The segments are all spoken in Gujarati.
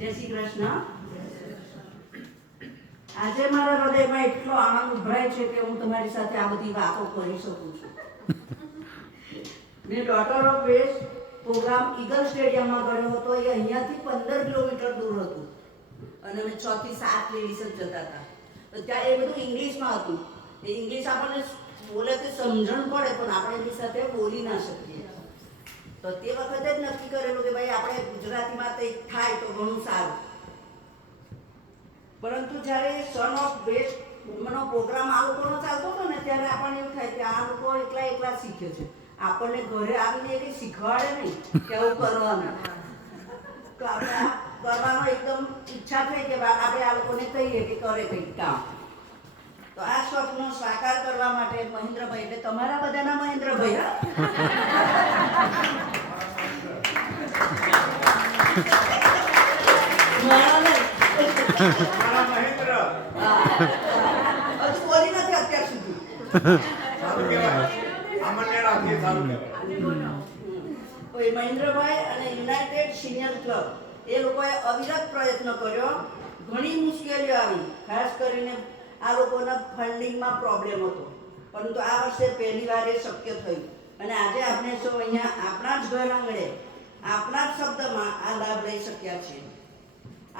જય શ્રી કૃષ્ણ. આજે મારા હૃદયમાં એટલો આનંદ ઉભરાય છે કે હું તમારી સાથે આ બધી વાતો કરી શકું છું. મેં daughter of west program eagle સ્ટેડિયમમાં કર્યો હતો. એ અહીંયાથી 15 કિલોમીટર દૂર હતું અને અમે 6 થી 7 લેડીઝ જ જતા હતા. તો ત્યાં એ બધું ઇંગ્લિશમાં હતું. એ ઇંગ્લિશ આપણને બોલે તે સમજણ પડે પણ આપણે એની સાથે બોલી ના શકીએ. તો તે વખતે જ નક્કી કરેલું કે ભાઈ આપણે ગુજરાતીમાં કંઈક થાય તો ઘણું સારું. પરંતુ જ્યારે સન ઓફ વેસ્ટ નો પ્રોગ્રામ આ લોકોનો ચાલતો હતો ને ત્યારે આપણને એવું થાય કે આ લોકો એકલા શીખે છે. આપણને ઘરે આવીને કંઈ શીખવાડે નહીં કે આવું કરવાનું. તો આપણે આ કરવાનો એકદમ ઈચ્છા થઈ કે આપણે આ લોકોને કહીએ કે કરે કંઈક કામ. તો આ સ્વપ્નો સાકાર કરવા માટે મહેન્દ્રભાઈ, એટલે તમારા બધાના મહેન્દ્રભાઈ, બોલી નથી અત્યાર સુધી. મહેન્દ્રભાઈ અને યુનાઇટેડ સિનિયર ક્લબ એ લોકોએ અવિરત પ્રયત્ન કર્યો. ઘણી મુશ્કેલીઓ આવી, ખાસ કરીને આ લોકોના ફંડિંગમાં પ્રોબ્લેમ હતો, પરંતુ આ વર્ષે પહેલી વાર એ શક્ય થયું અને આજે આપણે સૌ અહીંયા આપણા જ ઘર આંગણે આપણા જ શબ્દમાં આ લાભ લઈ શક્યા છીએ.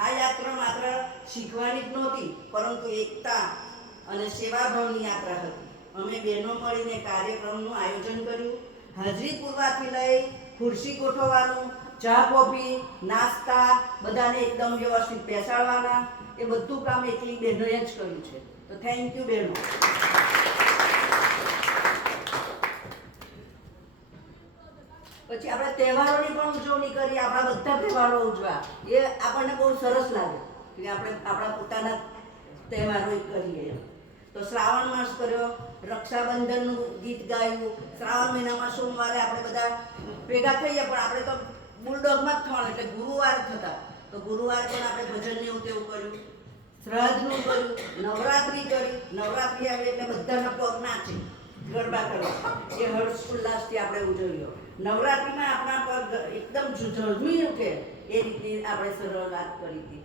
આ યાત્રા માત્ર શીખવાની જ નહોતી પરંતુ એકતા અને સેવાભાવની યાત્રા હતી. અમે બહેનો મળીને કાર્યક્રમનું આયોજન કર્યું. હાજરી પૂરવાથી લઈ ખુરશી ગોઠવવાનું, ચા કોફી નાસ્તા બધાને એકદમ વ્યવસ્થિત બેસાડવાના, એ બધું કામ એકલી બહેનોએ જ કર્યું છે. તો થેન્ક યુ બહેનો. પછી આપણે તહેવારોની પણ ઉજવણી કરી. આપણા બધા તહેવારો ઉજવા એ આપણને બહુ સરસ લાગે કે આપણે આપણા પોતાના તહેવારો કરીએ. તો શ્રાવણ માસ કર્યો, રક્ષાબંધનનું ગીત ગાયું. શ્રાવણ મહિનામાં સોમવારે આપણે બધા ભેગા થઈએ, પણ આપણે તો બુલડોગમાં જ થવાનું એટલે ગુરુવાર થતા. તો ગુરુવારે પણ આપણે ભજનને એવું તેવું કર્યું, શ્રાદ્ધનું કર્યું, નવરાત્રિ કરી. નવરાત્રિ આવે એટલે બધાના પગ નાચે, ગરબા કરવા. એ હર્ષ ઉલ્લાસથી આપણે ઉજવ્યો. નવરાત્રિમાં આપણા પગ એકદમ ઝળમી ઉઠે એ રીતે આપણે શરૂઆત કરી હતી.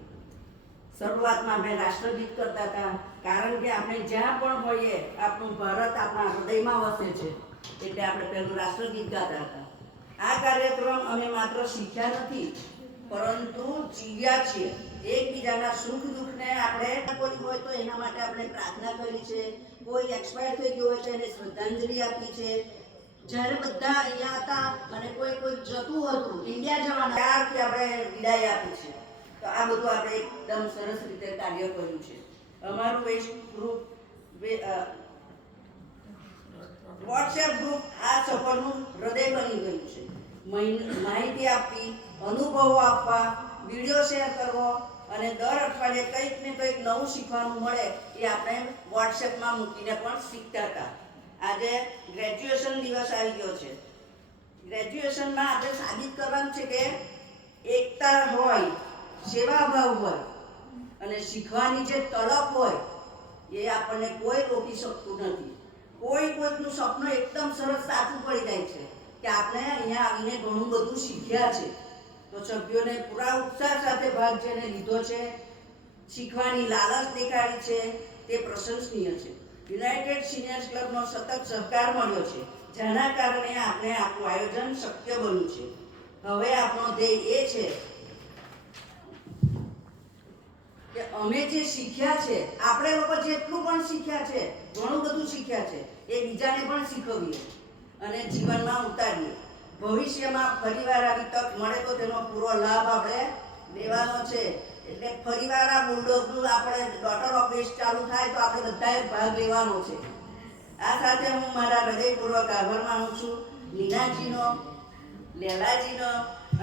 શરૂઆતમાં આપણે રાષ્ટ્રગીત કરતા હતા, કારણ કે આપણે જ્યાં પણ હોઈએ આપણું ભારત આપણા હૃદયમાં વસે છે, એટલે આપણે પહેલું રાષ્ટ્રગીત ગાતા હતા. આ કાર્યક્રમ અમે માત્ર શીખ્યા નથી પરંતુ જીવ્યા છીએ. એકબીજાના સુખ દુઃખને આપણે કોઈ હોય તો એના માટે આપણે પ્રાર્થના કરી છે. કોઈ એક્સપાયર થઈ ગયો હોય તો એને શ્રદ્ધાંજલિ આપી છે. જ્યારે બધા અહીંયા હતા અને કોઈ જતું હતું ઇન્ડિયા જવાના ત્યારથી આપણે વિદાય આપી છે. તો આ બધું આપણે એકદમ સરસ રીતે કાર્ય કર્યું છે. અમારું વેસ્ટ ગ્રુપ વોટ્સએપ ગ્રુપ આ સફરનું હૃદય બની ગયું છે. માહિતી આપવી, અનુભવો આપવા, વિડીયો શેર કરવો અને દર અઠવાડિયે કંઈક ને કંઈક નવું શીખવાનું મળે એ આપણે વોટ્સએપમાં મૂકીને પણ શીખતા હતા. આજે ગ્રેજ્યુએશન દિવસ આવી ગયો છે. ગ્રેજ્યુએશનમાં આપણે સાબિત કરવાનું છે કે એકતા હોય, સેવાભાવ હોય અને શીખવાની જે તલપ હોય એ આપણને કોઈ રોકી શકતું નથી. કોઈકનું સપનું એકદમ સરસ સાચું પડી જાય છે કે આપણે અહીંયા આવીને ઘણું બધું શીખ્યા છે. તો સભ્યોને પૂરા ઉત્સાહ સાથે ભાગ જેને લીધો છે, શીખવાની લાલચ દેખાડી છે, તે પ્રશંસનીય છે. યુનાઇટેડ સિનિયર્સ ક્લબનો સતત સહકાર મળ્યો છે, જેના કારણે આપણે આપણું આયોજન શક્ય બન્યું છે. હવે આપણો ધ્યેય એ છે કે અમે જે શીખ્યા છે, આપણે લોકો જેટલું પણ શીખ્યા છે, ઘણું બધું શીખ્યા છે, એ બીજાને પણ શીખવીએ અને જીવનમાં ઉતારીએ. ભવિષ્યમાં ફરીવાર આવી તક મળે તો તેનો પૂરો લાભ આપણે લેવાનો છે. એટલે ફરીવાર આ બુલડોગનું આપણે ડોટર ઓફ વેસ્ટ ચાલુ થાય તો આપણે બધાએ ભાગ લેવાનો છે. આ સાથે હું મારા હૃદયપૂર્વક આભાર માનું છું નીનાજીનો, લેલાજીનો,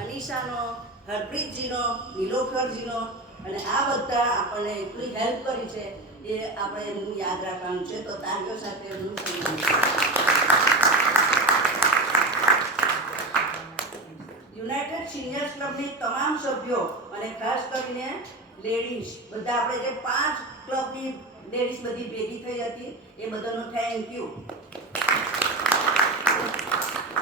અનિશાનો, હરપ્રીતજીનો, નીલોફરજીનો. અને આ બધા આપણને એટલી હેલ્પ કરી છે એ આપણે એનું યાદ રાખવાનું છે. તો તાળીઓ સાથે એમનું યુનાઇટેડ સિનિયર્સ ક્લબની તમામ સભ્યો અને ખાસ કરીને લેડીઝ બધા આપણે જે 5 ક્લબની લેડીઝ બધી ભેગી થઈ હતી એ બધાનો થેન્ક યુ.